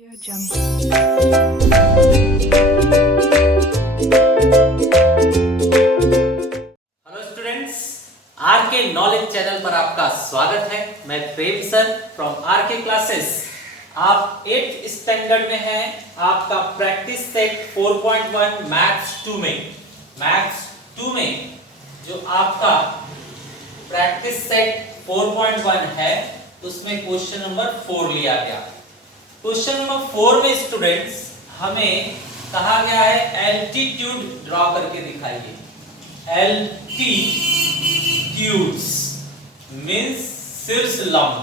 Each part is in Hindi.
Audio Jungle. Hello students, R K knowledge channel पर आपका स्वागत है। मैं Prem sir from R K classes. आप 8th स्टैंडर्ड में हैं। आपका प्रैक्टिस सेट 4.1 मैथ्स 2 में जो आपका प्रैक्टिस सेट 4.1 है उसमें क्वेश्चन नंबर 4 लिया गया। क्वेश्चन नंबर 4 में स्टूडेंट्स हमें कहा गया है एल्टीट्यूड ड्रॉ करके दिखाइए। एल्टीट्यूड्स मींस शीर्ष लंब।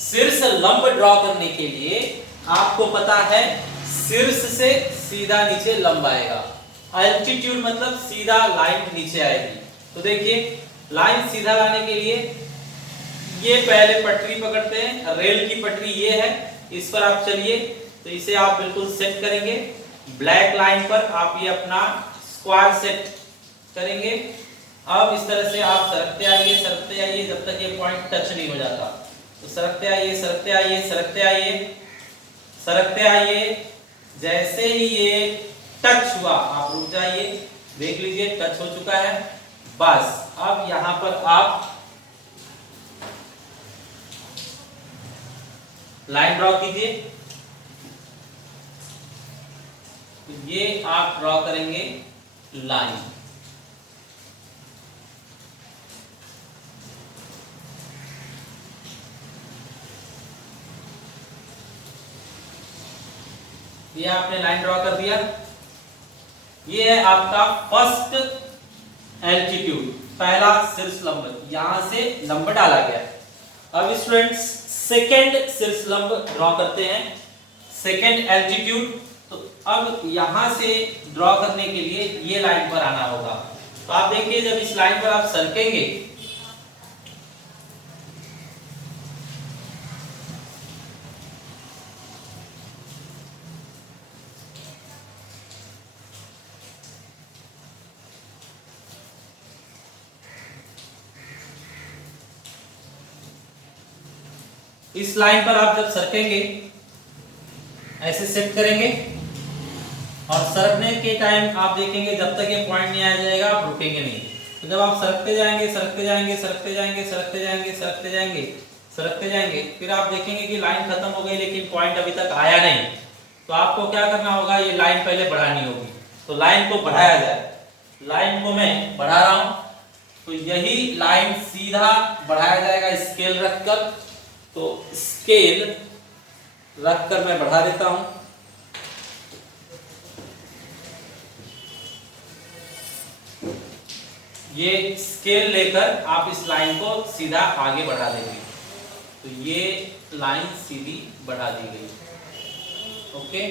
शीर्ष लंब ड्रॉ करने के लिए आपको पता है शीर्ष से सीधा नीचे लंब आएगा। एल्टीट्यूड मतलब सीधा लाइन नीचे आएगी। तो देखिए लाइन सीधा लाने के लिए ये पहले पटरी पकड़ते हैं, रेल की पटरी ये है, इस पर आप चलिए। तो इसे आप बिल्कुल सेट करेंगे ब्लैक लाइन पर। आप ये अपना स्क्वायर सेट करेंगे। अब इस तरह से आप सरकते आइए जब तक ये पॉइंट टच नहीं हो जाता। तो सरकते आइए। जैसे ही ये टच हुआ आप रुक जाइए। देख लीजिए टच हो चुका है। बस अब यहां पर आप लाइन ड्रॉ कीजिए। तो ये आप ड्रॉ करेंगे लाइन। ये आपने लाइन ड्रॉ कर दिया। ये है आपका फर्स्ट एल्टीट्यूड, पहला शीर्ष लंब। यहां से लंब डाला गया। अब स्टूडेंट्स सेकेंड शीर्ष लंब ड्रॉ करते हैं, सेकेंड एल्टीट्यूड। तो अब यहां से ड्रॉ करने के लिए ये लाइन पर आना होगा। तो आप देखिए जब इस लाइन पर आप सरकेंगे इस लाइन पर आप जब सरकेंगे ऐसे सेट करेंगे और सरकने के टाइम आप देखेंगे जब तक ये पॉइंट नहीं आ जाएगा आप रुकेंगे नहीं। तो जब आप सरकते जाएंगे फिर आप देखेंगे कि लाइन खत्म हो गई लेकिन पॉइंट अभी तक आया नहीं। तो आपको क्या करना होगा, ये लाइन पहले बढ़ानी होगी। तो लाइन को बढ़ाया जाए। लाइन को मैं बढ़ा रहा हूं। तो यही लाइन सीधा बढ़ाया जाएगा स्केल रखकर। तो स्केल रखकर मैं बढ़ा देता हूं। ये स्केल लेकर आप इस लाइन को सीधा आगे बढ़ा देंगे। तो ये लाइन सीधी बढ़ा दी गई। ओके,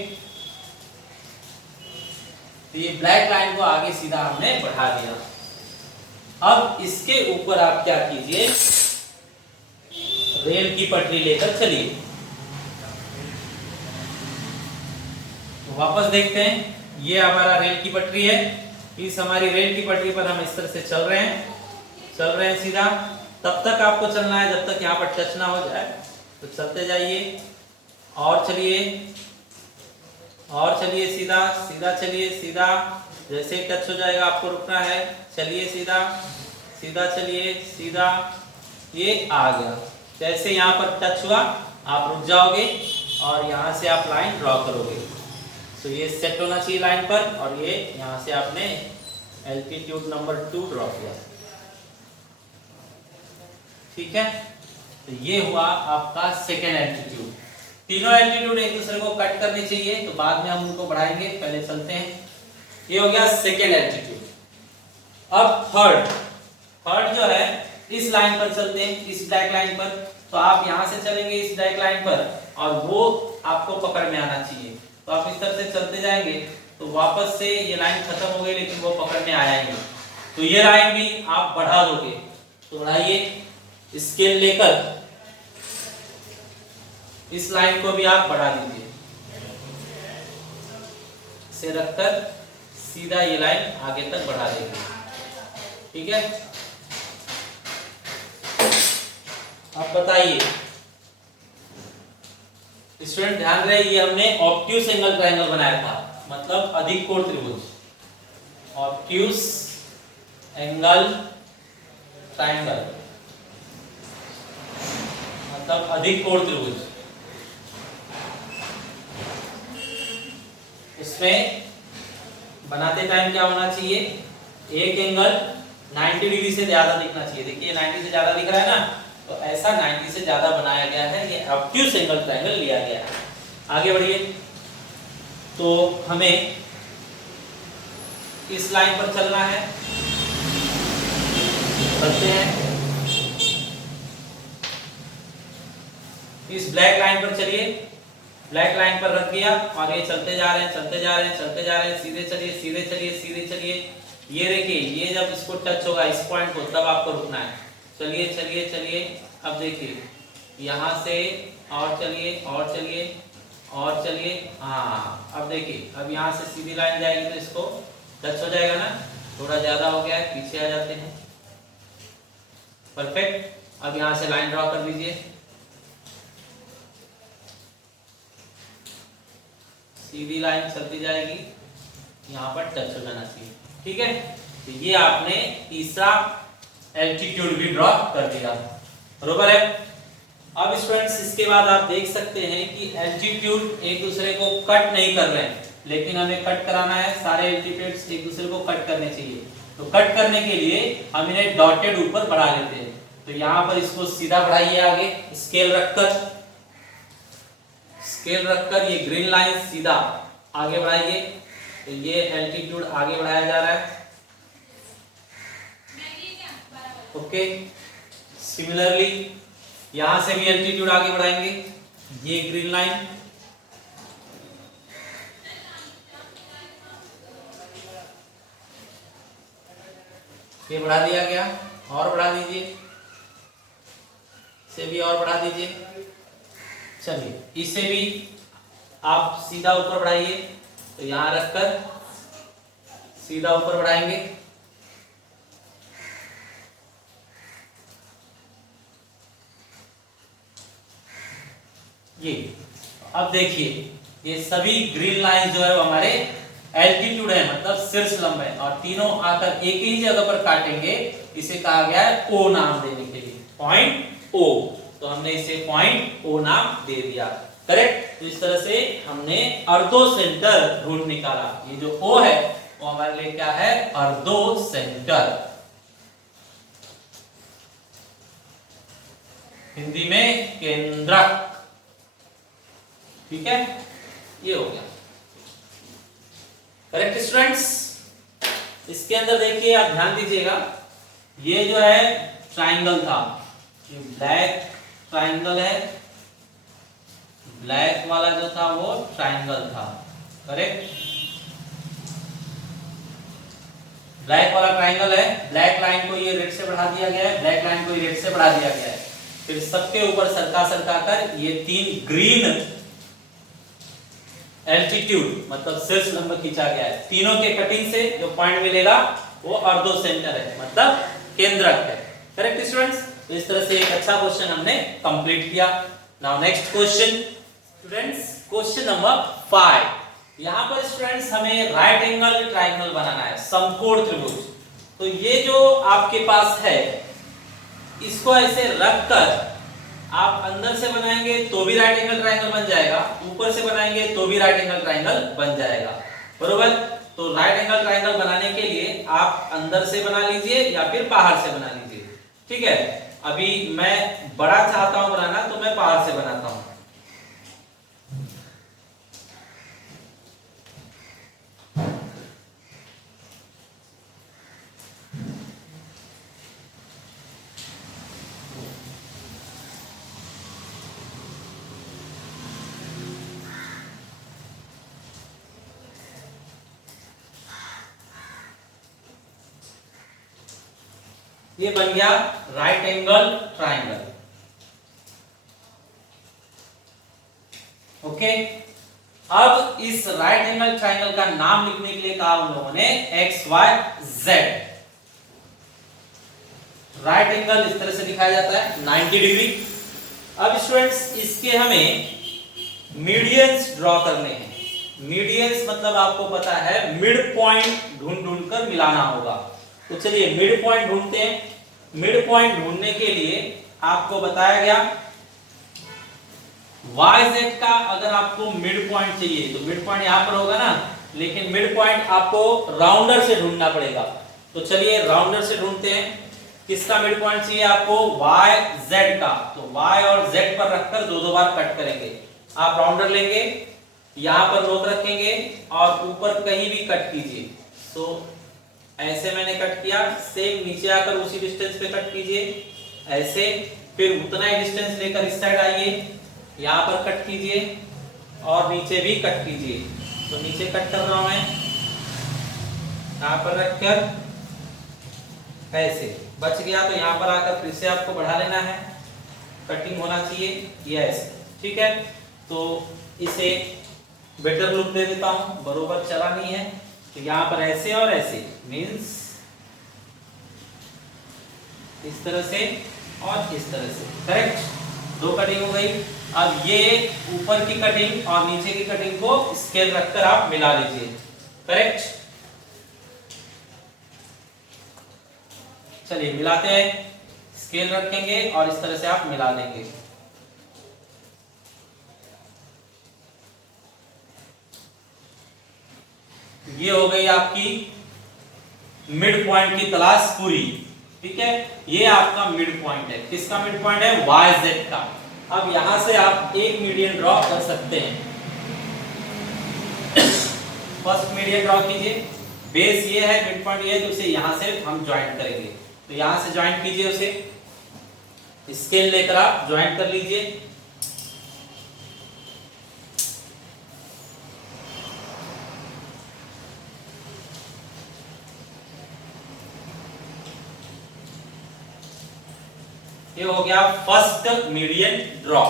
तो ये ब्लैक लाइन को आगे सीधा हमने बढ़ा दिया। अब इसके ऊपर आप क्या कीजिए, रेल की पटरी लेकर चलिए। वापस देखते हैं, ये हमारा रेल की पटरी है। इस हमारी रेल की पटरी पर हम इस तरह से चल रहे हैं सीधा। तब तक आपको चलना है जब तक यहाँ पर टच ना हो जाए। तो चलते जाइए और चलिए सीधा सीधा। जैसे ही टच हो जाएगा आपको रुकना है। चलिए सीधा। ये आ गया। जैसे यहाँ पर टच हुआ आप रुक जाओगे और यहाँ से आप लाइन ड्रॉ करोगे। तो ये सेट होना चाहिए लाइन पर। और ये यहाँ से आपने एल्टीट्यूड नंबर 2 ड्रॉ किया। ठीक है, तो ये हुआ आपका सेकेंड एल्टीट्यूड। तीनों एल्टीट्यूड एक दूसरे को कट करने चाहिए, तो बाद में हम उनको बढ़ाएंगे। पहले चलते हैं। ये हो गया सेकेंड एल्टीट्यूड। अब थर्ड जो है इस लाइन पर चलते हैं, इस ब्लैक लाइन पर। तो आप यहां से चलेंगे इस ब्लैक लाइन पर और वो आपको पकड़ में आना चाहिए। तो आप इस तरह से चलते जाएंगे तो वापस से ये लाइन खत्म हो गई लेकिन वो पकड़ में आया नहीं। तो ये लाइन भी आप बढ़ा दोगे। तो बढ़ाइए, स्केल लेकर इस लाइन को भी आप बढ़ा दीजिए। इसे रखकर सीधा ये लाइन आगे तक बढ़ा देंगे। ठीक है, अब बताइए स्टूडेंट ध्यान रहे, ये हमने ऑब्ट्यूस एंगल ट्रायंगल बनाया था, मतलब अधिक कोण त्रिभुज, ऑब्ट्यूस एंगल ट्रायंगल मतलब अधिक कोण त्रिभुज। इसमें बनाते टाइम क्या होना चाहिए, एक एंगल 90 डिग्री से ज्यादा दिखना चाहिए। देखिए 90 से ज्यादा दिख रहा है ना, तो ऐसा 90 से ज्यादा बनाया गया है, ये ऑब्ट्यूस एंगल ट्रायंगल लिया गया है। आगे बढ़िए, तो हमें इस लाइन पर चलना है, चलते हैं। इस ब्लैक लाइन पर चलिए, ब्लैक लाइन पर रख दिया, आगे चलते जा रहे हैं, चलते जा रहे हैं, चलते जा रहे हैं, सीधे चलिए, सीधे चलिए, सीधे चलिए। ये देखिए, ये जब इसको टच होगा इस पॉइंट को, तब आपको रुकना है। चलिए चलिए चलिए, अब देखिए यहाँ से और चलिए और चलिए और चलिए। हाँ, अब देखिए, अब यहाँ से सीधी लाइन जाएगी तो इसको टच हो जाएगा ना, थोड़ा ज्यादा हो गया है, पीछे आ जाते हैं। परफेक्ट। अब यहाँ से लाइन ड्रॉ कर दीजिए, सीधी लाइन चलती जाएगी, यहाँ पर टच हो जाना चाहिए। ठीक है, तो ये आपने तीसरा एल्टीट्यूड भी ड्रॉ कर दिया, बरोबर है। अब स्टूडेंट्स इसके बाद आप देख सकते हैं कि एल्टीट्यूड एक दूसरे को कट नहीं कर रहे हैं, लेकिन हमें कट कराना है, सारे एल्टीट्यूड्स एक दूसरे को कट करने चाहिए। तो कट करने के लिए हम इन्हें डॉटेड ऊपर बढ़ा लेते हैं। तो यहाँ पर इसको सीधा बढ़ाइए, आगे स्केल रखकर ये ग्रीन लाइन सीधा आगे बढ़ाइए। तो ये एल्टीट्यूड आगे बढ़ाया जा रहा है। ओके, सिमिलरली यहां से भी एल्टीट्यूड आगे बढ़ाएंगे, ये ग्रीन लाइन, ये बढ़ा दिया गया, और बढ़ा दीजिए, इसे भी और बढ़ा दीजिए। चलिए इसे भी आप सीधा ऊपर बढ़ाइए, तो यहां रखकर सीधा ऊपर बढ़ाएंगे। ये अब देखिए, ये सभी ग्रीन लाइन जो है वो हमारे एल्टीट्यूड है, मतलब शीर्ष लंब है, और तीनों आकर एक ही जगह पर काटेंगे। इसे कहा गया है ओ नाम देने के लिए, पॉइंट ओ। तो हमने इसे पॉइंट ओ नाम दे दिया, करेक्ट। तो इस तरह से हमने अर्धो सेंटर रूट निकाला। ये जो ओ है वो हमारे लिए क्या है, अर्धो सेंटर, हिंदी में केंद्रक। ठीक है, ये हो गया, करेक्ट स्टूडेंट्स। इसके अंदर देखिए, आप ध्यान दीजिएगा, ये जो है ट्राइंगल था, ये ब्लैक ट्राइंगल है, ब्लैक वाला जो था वो ट्राइंगल था, करेक्ट। ब्लैक वाला ट्राइंगल है, ब्लैक लाइन को ये रेड से बढ़ा दिया गया है, ब्लैक लाइन को ये रेड से बढ़ा दिया गया है। फिर सबके ऊपर सरका कर ये तीन ग्रीन एल्टीट्यूड मतलब शीर्ष लंब खींचा गया है। तीनों के कटिंग से जो पॉइंट मिलेगा वो अर्धो सेंटर है, मतलब केंद्रक है, करेक्ट स्टूडेंट्स। तो इस तरह से एक अच्छा क्वेश्चन हमने कंप्लीट किया। Now next question students, question number 5। यहाँ पर स्टूडेंट्स हमें राइट एंगल ट्राइंगल बनाना है, समकोण त्रिभुज। तो ये जो आपके पास है, इसको ऐसे रखकर आप अंदर से बनाएंगे तो भी राइट एंगल ट्राइंगल बन जाएगा, ऊपर से बनाएंगे तो भी राइट एंगल ट्राइंगल बन जाएगा, बरोबर। तो राइट एंगल ट्राइंगल बनाने के लिए आप अंदर से बना लीजिए या फिर बाहर से बना लीजिए, ठीक है। अभी मैं बड़ा चाहता हूं बनाना, तो मैं बाहर से बनाता हूं। ये बन गया राइट एंगल ट्राइंगल, ओके। अब इस राइट एंगल ट्राइंगल का नाम लिखने के लिए कहा हम लोगों ने X Y Z. Right angle इस तरह से दिखाया जाता है 90 डिग्री। अब स्टूडेंट्स इसके हमें मीडियंस ड्रॉ करने हैं। मीडियंस मतलब आपको पता है मिड पॉइंट ढूंढ ढूंढ कर मिलाना होगा। तो चलिए मिड पॉइंट ढूंढते हैं। मिड पॉइंट ढूंढने के लिए आपको बताया गया YZ का अगर आपको मिड पॉइंट चाहिए तो मिड पॉइंट यहां पर होगा ना, लेकिन मिड पॉइंट आपको राउंडर से ढूंढना पड़ेगा। तो चलिए राउंडर से ढूंढते हैं। किसका मिड पॉइंट चाहिए आपको? YZ का। तो Y और Z पर रखकर दो बार कट करेंगे। आप राउंडर लेंगे, यहां पर नोक रखेंगे और ऊपर कहीं भी कट कीजिए। तो ऐसे मैंने कट किया, सेम नीचे आकर उसी डिस्टेंस पे कट कीजिए ऐसे, फिर उतना ही डिस्टेंस लेकर इस साइड आइए, यहाँ पर कट कीजिए और नीचे भी कट कीजिए। तो नीचे कट कर रहा हूं मैं, यहाँ पर रखकर ऐसे बच गया। तो यहाँ पर आकर फिर से आपको बढ़ा लेना है, कटिंग होना चाहिए ये ऐसे, ठीक है। तो इसे बेटर लुक दे देता हूं, बरोबर चला नहीं है। तो यहाँ पर ऐसे और ऐसे मीन्स इस तरह से और इस तरह से, करेक्ट। दो कटिंग हो गई। अब ये ऊपर की कटिंग और नीचे की कटिंग को स्केल रखकर आप मिला लीजिए, करेक्ट। चलिए मिलाते हैं, स्केल रखेंगे और इस तरह से आप मिला देंगे। ये हो गई आपकी मिड पॉइंट की तलाश पूरी, ठीक है। ये आपका मिड पॉइंट है। किसका मिड पॉइंट है? YZ का। अब यहां से आप एक मीडियन ड्रॉ कर सकते हैं। फर्स्ट मीडियन ड्रॉ कीजिए। बेस ये है, मिड पॉइंट ये है, तो उसे यहां से हम ज्वाइंट करेंगे। तो यहां से ज्वाइंट कीजिए, उसे स्केल लेकर आप ज्वाइंट कर लीजिए। ये हो गया फर्स्ट मीडियन ड्रॉ,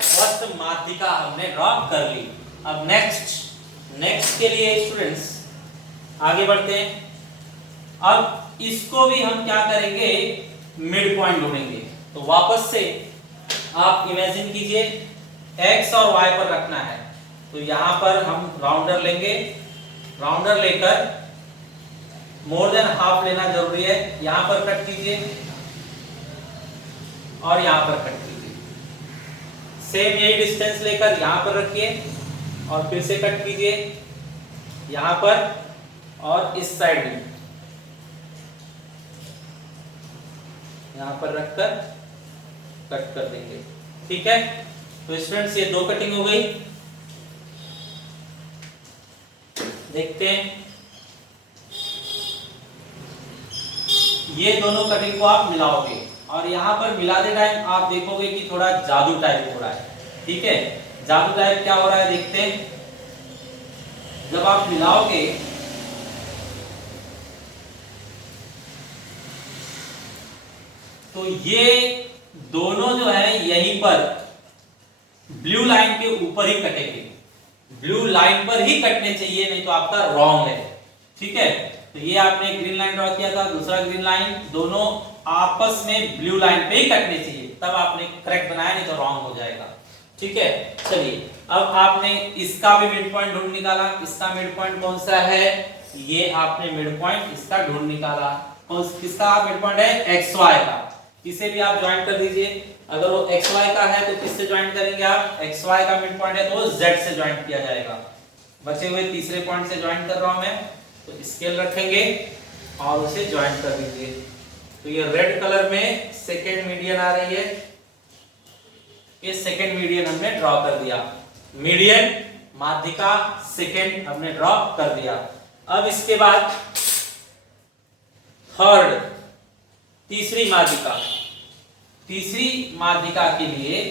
फर्स्ट माध्यिका हमने ड्रॉ कर ली। अब नेक्स्ट के लिए स्टूडेंट्स आगे बढ़ते हैं। अब इसको भी हम क्या करेंगे? मिड पॉइंट ढूंढेंगे। तो वापस से आप इमेजिन कीजिए x और y पर रखना है। तो यहां पर हम राउंडर लेंगे, राउंडर लेकर मोर देन हाफ लेना जरूरी है। यहां पर कट कीजिए और यहां पर कट कीजिए। सेम यही डिस्टेंस लेकर यहां पर रखिए और फिर से कट कीजिए यहां पर और इस साइड भी यहां पर रखकर कट कर देंगे, ठीक है। तो स्टूडेंट्स ये दो कटिंग हो गई। देखते हैं, ये दोनों कटिंग को आप मिलाओगे और यहां पर मिलाते टाइम आप देखोगे कि थोड़ा जादू टाइप हो रहा है, ठीक है। जादू टाइप क्या हो रहा है देखते हैं। जब आप मिलाओगे तो ये दोनों जो है यहीं पर ब्लू लाइन के ऊपर ही कटेंगे। ब्लू लाइन पर ही कटने चाहिए, नहीं तो आपका रॉन्ग है, ठीक है। तो ये आपने ग्रीन लाइन ड्रॉ किया था, दूसरा ग्रीन लाइन, दोनों आपस में ब्लू लाइन पे ही कटने चाहिए, तब आपने करेक्ट बनाया, नहीं तो रॉन्ग हो जाएगा, ठीक है। चलिए अब आपने इसका भी मिड पॉइंट ढूंढ निकाला। इसका मिड पॉइंट कौन सा है? ये आपने मिड पॉइंट इसका ढूंढ निकाला। किसका मिड पॉइंट है? XY का। इसे भी आप ज्वाइन कर दीजिए। अगर वो XY का है तो किससे ज्वाइन करेंगे आप? XY का मिड पॉइंट है तो Z से ज्वाइन किया जाएगा। बचे हुए तीसरे पॉइंट से ज्वाइन कर रहा हूं मैं, तो स्केल रखेंगे और उसे ज्वाइन कर दीजिए। तो ये रेड कलर में सेकेंड मीडियन आ रही है, ये सेकेंड मीडियन हमने ड्रॉ कर दिया। मीडियन माध्यिका सेकेंड हमने ड्रॉ कर दिया। अब इसके बाद थर्ड, तीसरी माध्यिका। तीसरी माध्यिका के लिए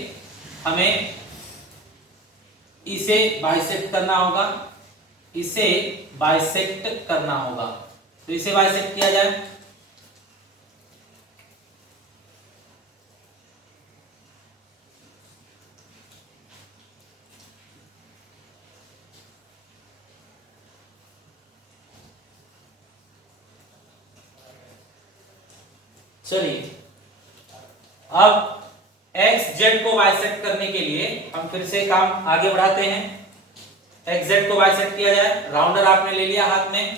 हमें इसे बाइसेक्ट करना होगा, इसे बाइसेक्ट करना होगा। तो इसे बाइसेक्ट किया जाए। चलिए अब एक्स जेड को बाइसेक्ट करने के लिए हम फिर से काम आगे बढ़ाते हैं। एक्स जेड को बाइसेक्ट किया जाए, राउंडर आपने ले लिया हाथ में।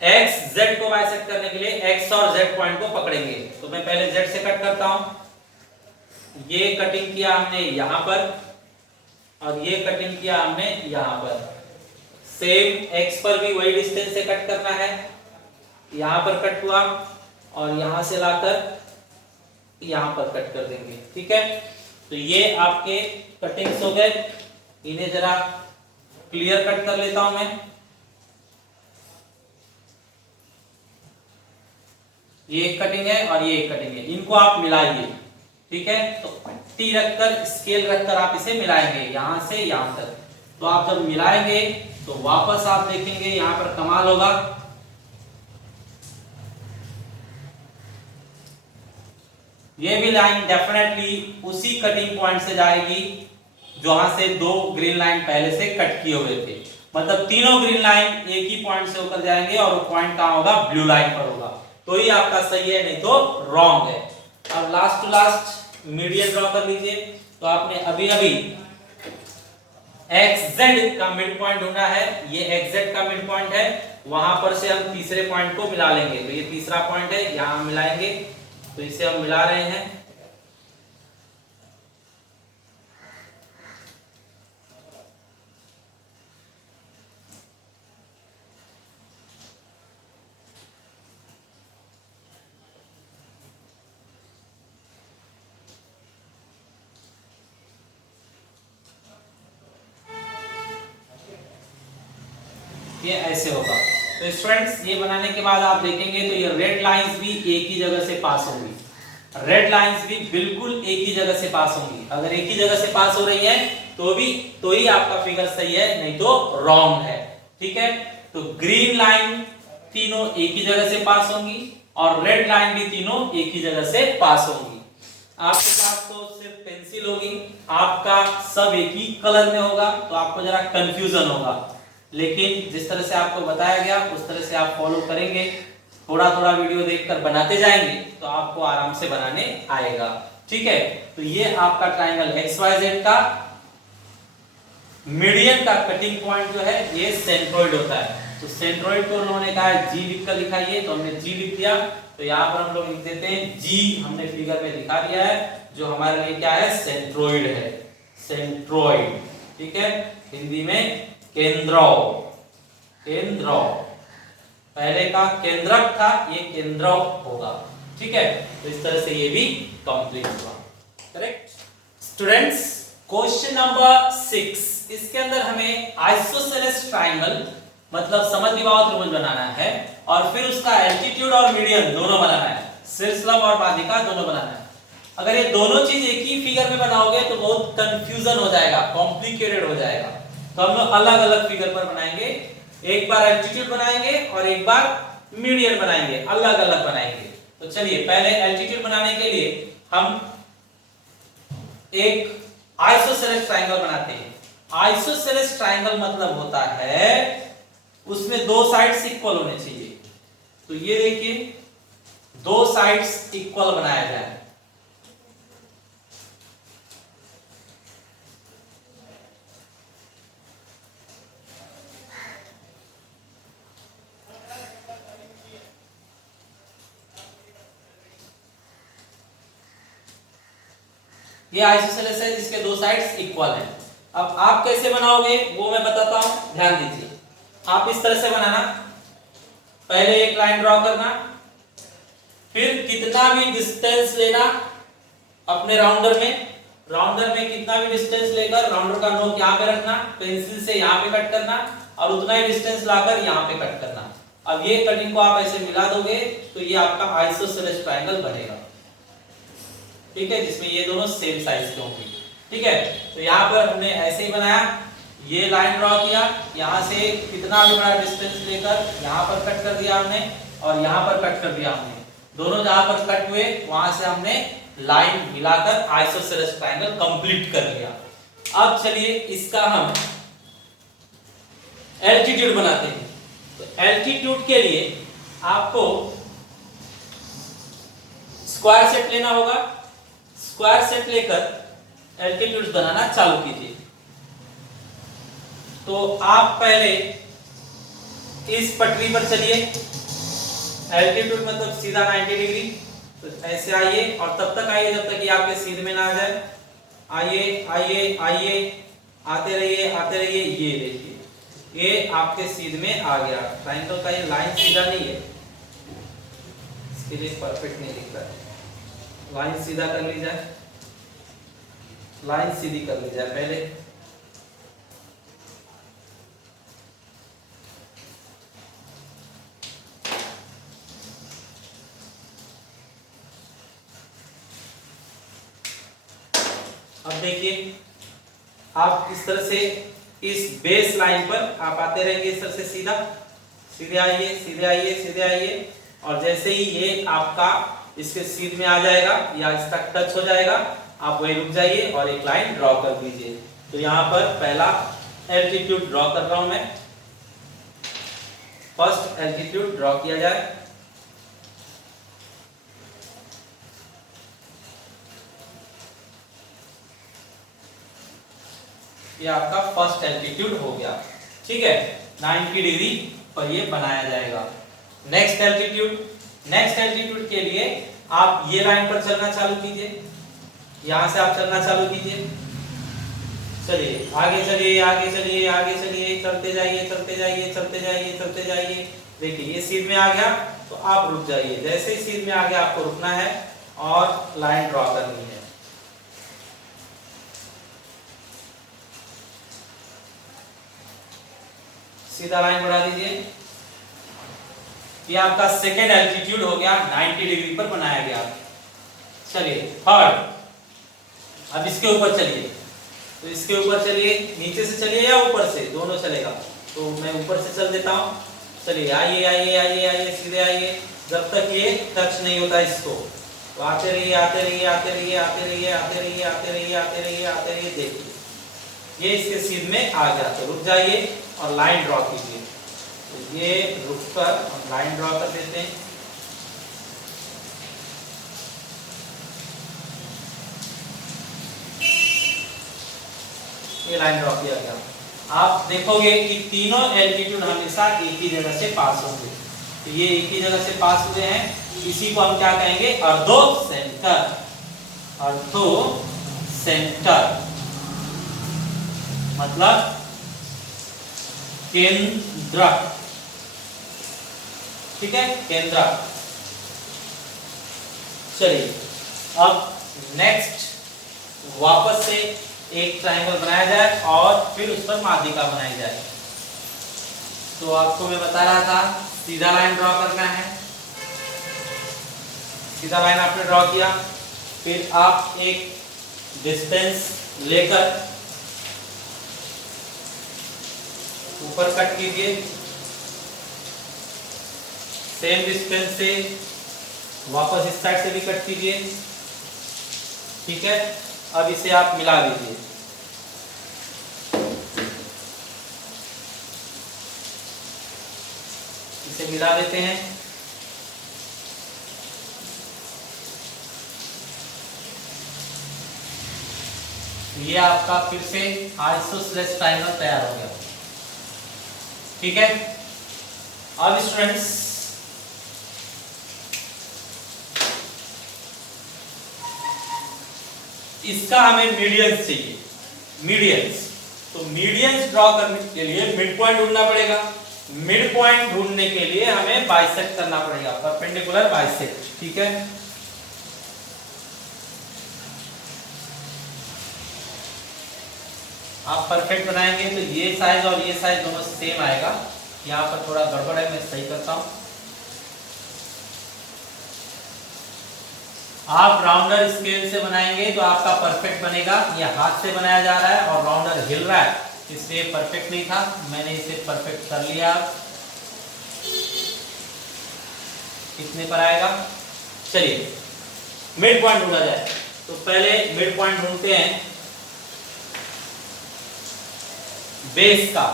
एक्स जेड को बाइसेक्ट करने के लिए एक्स और जेड पॉइंट को पकड़ेंगे। तो मैं पहले जेड से कट करता हूं। ये कटिंग किया हमने यहां पर और ये कटिंग किया हमने यहां पर। सेम एक्स पर भी वही डिस्टेंस से कट करना है। यहां पर कट हुआ और यहां से लाकर यहां पर कट कर देंगे। ठीक है, तो ये आपके कटिंग्स हो गए। इन्हें जरा क्लियर कट कर लेता हूं मैं। ये एक कटिंग है और ये एक कटिंग है, इनको आप मिलाइए। ठीक है, तो पट्टी रखकर स्केल रखकर आप इसे मिलाएंगे यहां से यहां तक। तो आप जब मिलाएंगे तो वापस आप देखेंगे यहां पर कमाल होगा। ये भी लाइन डेफिनेटली उसी कटिंग पॉइंट से जाएगी जहां से दो ग्रीन लाइन पहले से कट किए हुए थे। मतलब तीनों ग्रीन लाइन एक ही पॉइंट से होकर जाएंगे और वो पॉइंट कहां होगा, ब्लू लाइन पर होगा। तो ही आपका सही है, नहीं तो रॉन्ग है। अब last to last median draw कर लीजिए। तो आपने अभी अभी xz का मिड पॉइंट ढूंढा है, ये xz का मिड पॉइंट है। वहां पर से हम तीसरे पॉइंट को मिला लेंगे। तो ये तीसरा पॉइंट है, यहां मिलाएंगे। तो इसे हम मिला रहे हैं। ये ऐसे होगा। तो स्टूडेंट्स ये बनाने के बाद आप देखेंगे तो ये रेड लाइंस भी एक ही जगह से पास होंगी। रेड लाइंस भी बिल्कुल एक ही जगह से पास होंगी। अगर एक ही जगह से पास हो रही है तो ही आपका फिगर सही है, नहीं तो रॉन्ग है। ठीक है, तो ग्रीन लाइन तीनों एक ही जगह से पास होंगी और रेड लाइन भी तीनों एक ही जगह से पास होंगी। आपके पास तो सिर्फ पेंसिल होगी, आपका सब एक ही कलर में होगा, तो आपको जरा कंफ्यूजन होगा। लेकिन जिस तरह से आपको बताया गया उस तरह से आप फॉलो करेंगे, थोड़ा थोड़ा वीडियो देखकर बनाते जाएंगे तो आपको आराम से बनाने आएगा। ठीक है, तो ये आपका ट्रायंगल XYZ का मीडियन का कटिंग पॉइंट जो है ये सेंट्रोइड होता है। तो सेंट्रोइड को उन्होंने कहा है G लिखकर लिखाइए, तो हमने G लिख दिया। तो यहाँ पर हम लोग लिख देते हैं G, हमने फिगर में दिखा दिया है, जो हमारे लिए क्या है, सेंट्रोइड है। सेंट्रोइड, ठीक है, हिंदी में केंद्रो। केंद्रो पहले का केंद्रक था, ये केंद्रो होगा। ठीक है, तो इस तरह से ये भी कंप्लीट हुआ। करेक्ट स्टूडेंट्स, क्वेश्चन नंबर 6, इसके अंदर हमें आइसोसेलेस ट्रायंगल मतलब समद्विबाहु त्रिभुज बनाना है और फिर उसका एल्टीट्यूड और मीडियन दोनों बनाना है, शीर्षलंब और बाधिका दोनों बनाना है। अगर ये दोनों चीज एक ही फिगर में बनाओगे तो बहुत कंफ्यूजन हो जाएगा, कॉम्प्लिकेटेड हो जाएगा। तो हम लोग अलग अलग फिगर पर बनाएंगे, एक बार एल्टीट्यूड बनाएंगे और एक बार मीडियन बनाएंगे, अलग अलग बनाएंगे। तो चलिए पहले एल्टीट्यूड बनाने के लिए हम एक आइसोसेलेस ट्रायंगल बनाते हैं। आइसोसेलेस ट्रायंगल मतलब होता है उसमें दो साइड्स इक्वल होने चाहिए। तो ये देखिए, दो साइड्स इक्वल बनाया जाए। ये आइसोसेलेस है जिसके दो साइड्स इक्वल हैं। अब आप कैसे बनाओगे वो मैं बताता हूं, ध्यान दीजिए। आप इस तरह से बनाना, पहले एक लाइन ड्रॉ करना, फिर कितना भी डिस्टेंस लेना अपने राउंडर में कितना भी डिस्टेंस लेकर राउंडर का नोक यहां पे रखना, पेंसिल से यहां पे कट करना और उतना ही डिस्टेंस लाकर यहां पे कट करना। अब ये कटिंग को आप ऐसे मिला दोगे तो ये आपका आइसोसेलेस ट्रायंगल बनेगा। ठीक है, जिसमें ये दोनों सेम साइज के होंगे। ठीक है, तो यहाँ पर हमने ऐसे ही बनाया, ये लाइन ड्रॉ किया, यहाँ से कितना भी बड़ा डिस्टेंस लेकर यहाँ पर कट कर दिया हमने और यहाँ पर कट कर दिया हमने। दोनों जहां पर कट हुए वहां से हमने लाइन मिलाकर आइसोसेलेस ट्रायंगल कंप्लीट कर लिया। अब चलिए इसका हम एल्टीट्यूड बनाते हैं। तो एल्टीट्यूड के लिए आपको स्क्वायर सेट लेना होगा। स्क्वायर सेट लेकर एल्टीट्यूड्स बनाना चालू कीजिए। तो आप पहले इस पटरी पर चलिए, एल्टीट्यूड मतलब सीधा 90 डिग्री, तो ऐसे आइए और तब तक आइए जब तक कि आपके सीध में ना आ जाए। आइए आइए आइए, आते रहिए आते रहिए। ये देखिए ये आपके सीध में आ गया। लाइन तो ये लाइन सीधा नहीं है, इसके लिए परफेक्ट नहीं दिख रहा है। लाइन सीधा कर ली जाए, लाइन सीधी कर ली जाए पहले। अब देखिए आप इस तरह से इस बेस लाइन पर आप आते रहेंगे इस तरह से सीधा, सीधे आइए सीधे आइए सीधे आइए। और जैसे ही ये आपका इसके सीध में आ जाएगा या इस तक टच हो जाएगा, आप वहीं रुक जाइए और एक लाइन ड्रॉ कर दीजिए। तो यहाँ पर पहला एल्टीट्यूड ड्रॉ कर रहा हूं मैं। फर्स्ट एल्टीट्यूड ड्रॉ किया जाए। ये आपका फर्स्ट एल्टीट्यूड हो गया, ठीक है। 90 डिग्री पर ये बनाया जाएगा। नेक्स्ट एल्टीट्यूड के लिए आप ये लाइन पर चलना चालू कीजिए, यहां से आप चलना चालू कीजिए। चलिए आगे चलिए आगे चलिए आगे चलिए, चलते जाइए चलते जाइए चलते जाइए चलते जाइए। देखिए ये सीध में आ गया तो आप रुक जाइए। जैसे ही सीध में आ गया आपको रुकना है और लाइन ड्रॉ करनी है। सीधा लाइन बढ़ा दीजिए। ये आपका सेकेंड एल्टीट्यूड हो गया, 90 डिग्री पर बनाया गया। चलिए थर्ड, अब इसके ऊपर चलिए। तो इसके ऊपर चलिए, नीचे से चलिए या ऊपर से, दोनों चलेगा। तो मैं ऊपर से चल देता हूँ। चलिए आइए आइए आइए आइए सीधे आइए, जब तक ये टच नहीं होता इसको। तो आते रहिए आते रहिए आते रहिए आते रहिए आते रहिए आते रहिए आते रहिए आते रहिए। देखिए ये इसके सीध में आ गया, तो रुक जाइए और लाइन ड्रॉ कीजिए। तो ये रुककर हम लाइन ड्रॉ कर देते हैं। ये लाइन ड्रॉ किया गया। आप देखोगे कि तीनों एल्टीट्यूड हमेशा एक ही जगह से पास होंगे। तो ये एक ही जगह से पास हुए हैं, इसी को हम क्या कहेंगे, अर्धो सेंटर। अर्धो सेंटर मतलब केंद्र, ठीक है, केंद्र। चलिए अब नेक्स्ट वापस से एक ट्रायंगल बनाया जाए और फिर उस पर माध्यिका बनाई जाए। तो आपको मैं बता रहा था सीधा लाइन ड्रॉ करना है। सीधा लाइन आपने ड्रॉ किया, फिर आप एक डिस्टेंस लेकर ऊपर कट कीजिए। सेम डिस्टेंस से वापस इस साइड से भी कट कीजिए, ठीक है। अब इसे आप मिला दीजिए। इसे मिला देते हैं। ये आपका फिर से आइसोसेलेस ट्रायंगल तैयार हो गया, ठीक है। अब स्टूडेंट्स इसका हमें मीडियंस चाहिए, मीडियंस। तो मीडियंस ड्रॉ करने के लिए मिड पॉइंट ढूंढना पड़ेगा। मिड पॉइंट ढूंढने के लिए हमें बाइसेक्ट करना पड़ेगा, परपेंडिकुलर बाइसेक्ट, ठीक है। आप परफेक्ट बनाएंगे तो ये साइज और ये साइज दोनों सेम आएगा। यहाँ पर थोड़ा गड़बड़ है, मैं सही करता हूँ। आप राउंडर स्केल से बनाएंगे तो आपका परफेक्ट बनेगा। ये हाथ से बनाया जा रहा है और राउंडर हिल रहा है, इसलिए परफेक्ट नहीं था। मैंने इसे परफेक्ट कर लिया। कितने पर आएगा, चलिए मिड पॉइंट ढूंढा जाए। तो पहले मिड पॉइंट ढूंढते हैं बेस का।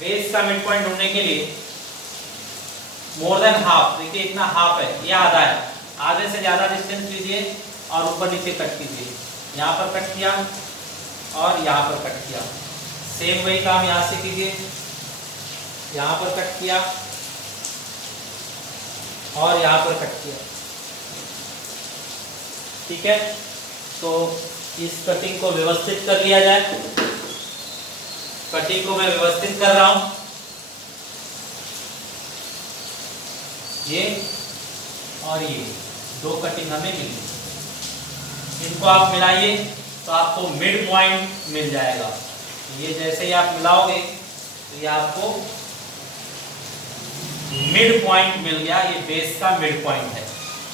बेस का मिड पॉइंट ढूंढने के लिए मोर देन हाफ, देखिए इतना हाफ है, ये आधा है। आधे से ज्यादा डिस्टेंस लीजिए और ऊपर नीचे कट कीजिए। यहाँ पर कट किया और यहाँ पर कट किया। सेम वही काम यहाँ से कीजिए, यहाँ पर कट किया और यहाँ पर कट किया। ठीक है, तो इस कटिंग को व्यवस्थित कर लिया जाए। कटिंग को मैं व्यवस्थित कर रहा हूं। ये और ये दो कटिंग हमें मिली, इनको आप मिलाइए तो आपको मिड पॉइंट मिल जाएगा। ये जैसे ही आप मिलाओगे तो ये आपको मिड पॉइंट मिल गया। ये बेस का मिड पॉइंट है।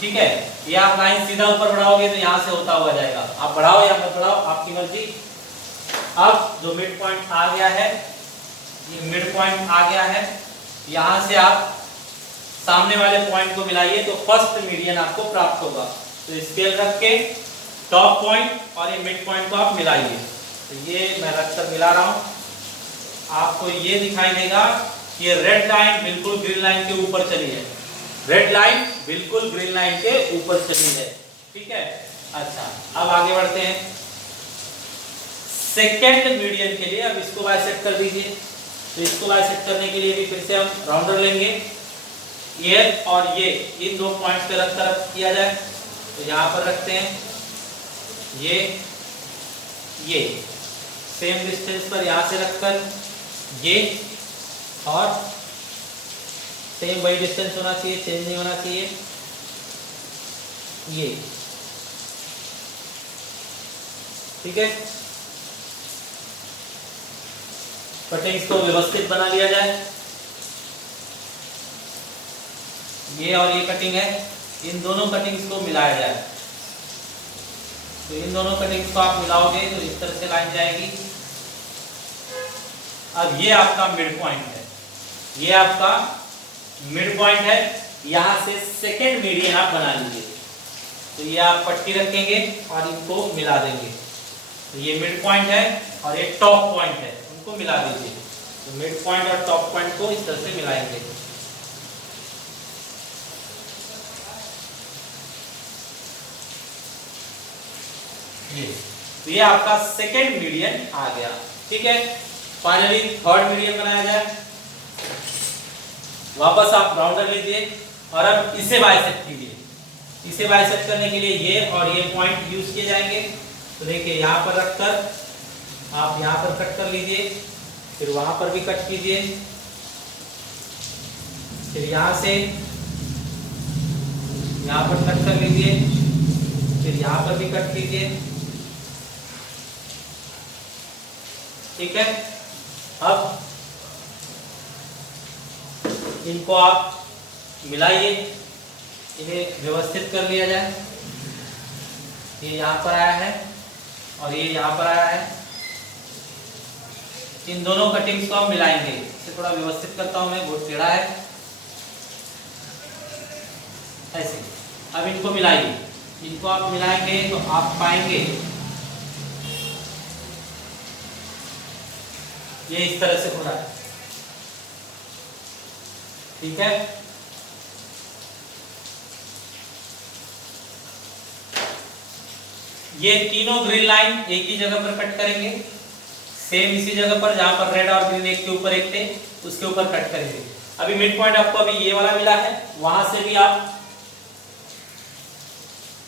ठीक है, ये आप लाइन सीधा ऊपर बढ़ाओगे तो यहाँ से होता हुआ जाएगा। आप बढ़ाओ या मत बढ़ाओ, आपकी मर्जी। अब जो मिड पॉइंट आ गया है, ये मिड पॉइंट आ गया है, यहाँ से आप सामने वाले पॉइंट को मिलाइए तो फर्स्ट मीडियन आपको प्राप्त होगा। तो स्केल रख के टॉप पॉइंट और ये मिड पॉइंट को आप मिलाइए। तो ये मैं रखकर मिला रहा हूँ। आपको ये दिखाई देगा कि ये रेड लाइन बिल्कुल ग्रीन लाइन के ऊपर चली है। रेड लाइन बिल्कुल ग्रीन लाइन के ऊपर चली है। ठीक है, अच्छा अब आगे बढ़ते हैं सेकेंड मीडियन के लिए। अब इसको बाइसेक्ट कर दीजिए। तो इसको बाइसेक्ट करने के लिए भी फिर से हम राउंडर लेंगे। ये और ये इन दो पॉइंट्स पे रख कर किया जाए। तो यहाँ पर रखते हैं, ये सेम डिस्टेंस पर यहाँ से रखकर ये, और सेम वही डिस्टेंस होना चाहिए, चेंज नहीं होना चाहिए। ये ठीक है, कटिंग्स को व्यवस्थित बना लिया जाए। ये और ये कटिंग है, इन दोनों कटिंग्स को मिलाया जाए। तो इन दोनों कटिंग्स को आप मिलाओगे तो इस तरह से लाइन जाएगी। अब ये आपका मिड पॉइंट है, ये आपका मिड पॉइंट है। यहां से सेकेंड मीडियन आप बना लीजिए। तो ये आप पट्टी रखेंगे और इनको मिला देंगे। तो ये मिड पॉइंट है और ये टॉप पॉइंट है, उनको मिला दीजिए। तो मिड पॉइंट और टॉप पॉइंट को इस तरह से मिलाएंगे। तो ये आपका सेकेंड मीडियन आ गया। ठीक है, फाइनली थर्ड मीडियन बनाया जाए। वापस आप राउंडर लीजिए और अब इसे बाइसेक्ट कीजिए। इसे बाइसेक्ट करने के लिए ये और ये पॉइंट यूज किए जाएंगे। तो देखिए यहाँ पर रखकर आप यहाँ पर कट कर लीजिए, फिर वहां पर भी कट कीजिए, फिर यहाँ से यहाँ पर कट कर लीजिए, फिर यहाँ पर भी कट कीजिए। ठीक है, अब इनको आप मिलाइए, इन्हें व्यवस्थित कर लिया जाए। ये यहाँ पर आया है और ये यहाँ पर आया है। इन दोनों कटिंग्स को आप मिलाएंगे। इसे थोड़ा व्यवस्थित करता हूं मैं, बहुत टेढ़ा है ऐसे। अब इनको मिलाइए। इनको आप मिलाएंगे तो आप पाएंगे ये इस तरह से हो रहा है। ठीक है, ये तीनों ग्रीन लाइन एक ही जगह पर कट करेंगे। सेम इसी जगह पर जहां पर रेड और ग्रीन एक के ऊपर एक थे, उसके ऊपर कट करेंगे। अभी मिड पॉइंट आपको अभी ये वाला मिला है, वहां से भी आप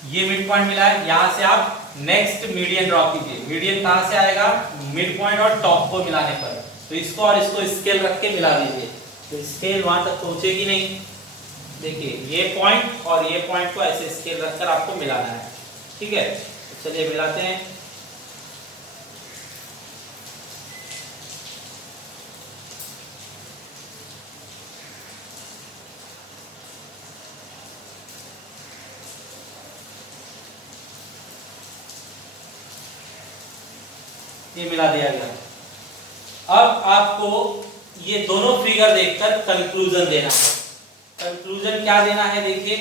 ये मिड पॉइंट मिला है, यहां से आप नेक्स्ट मीडियन ड्रॉ कीजिए। मीडियन कहां से आएगा? मिड पॉइंट और टॉप को मिलाने पर। तो इसको और इसको स्केल रख के मिला दीजिए। तो स्केल वहां तक पहुंचेगी नहीं। देखिए ये पॉइंट और ये पॉइंट को ऐसे स्केल रखकर आपको मिलाना है। ठीक है, तो चलिए मिलाते हैं। ये मिला दिया गया। अब आपको ये दोनों फिगर देखकर कंक्लूजन देना है। कंक्लूजन क्या देना है? देखिए,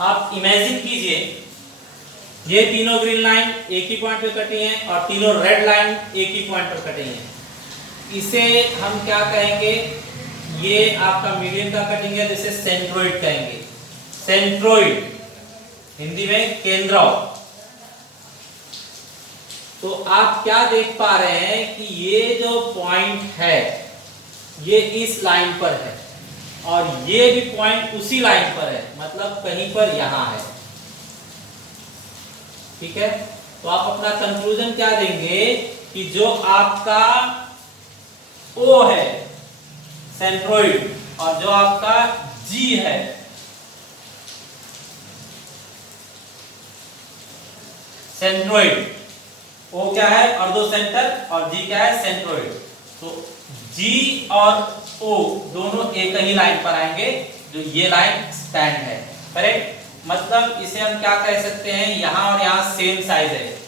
आप इमेजिन कीजिए ये तीनों ग्रीन लाइन एक ही पॉइंट पे कटी हैं और तीनों रेड लाइन एक ही पॉइंट पर कटी हैं। इसे हम क्या कहेंगे? ये आपका मीडियन का कटिंग है, जिसे सेंट्रोइड कहेंगे। सेंट्रोइड, हिंदी में केंद्रक। तो आप क्या देख पा रहे हैं कि ये जो पॉइंट है ये इस लाइन पर है और ये भी पॉइंट उसी लाइन पर है, मतलब कहीं पर यहां है। ठीक है, तो आप अपना कंक्लूजन क्या देंगे कि जो आपका O है सेंट्रोइड और जो आपका G है सेंट्रोइड, O क्या है अर्धो सेंटर और G क्या है सेंट्रोइड, तो G और O दोनों एक ही लाइन पर आएंगे, जो ये लाइन स्टैंड है। करेक्ट, मतलब इसे हम क्या कह सकते हैं, यहां और यहां सेम साइज है,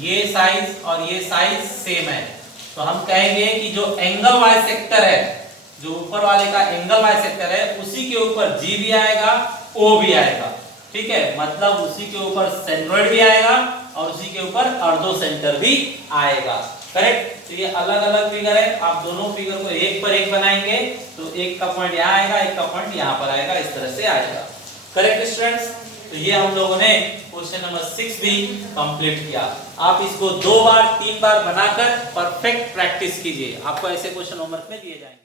ये साइज और ये साइज सेम है, तो हम कहेंगे कि जो एंगल बाइसेक्टर है, जो ऊपर वाले का एंगल बाइसेक्टर है, उसी के ऊपर G भी आएगा O भी आएगा। ठीक है, मतलब उसी के ऊपर सेंट्रोइड भी आएगा और उसी के ऊपर अर्धो सेंटर भी आएगा। करेक्ट, तो ये अलग अलग फिगर है, आप दोनों फिगर को एक पर एक बनाएंगे तो एक का पॉइंट यहाँ आएगा, एक का पॉइंट यहाँ पर आएगा, इस तरह से आएगा। करेक्ट स्टूडेंट्स, तो ये हम लोगों ने क्वेश्चन नंबर 6 भी कंप्लीट किया। आप इसको 2 बार 3 बार बनाकर परफेक्ट प्रैक्टिस कीजिए, आपको ऐसे क्वेश्चन होमवर्क में दिए जाएंगे।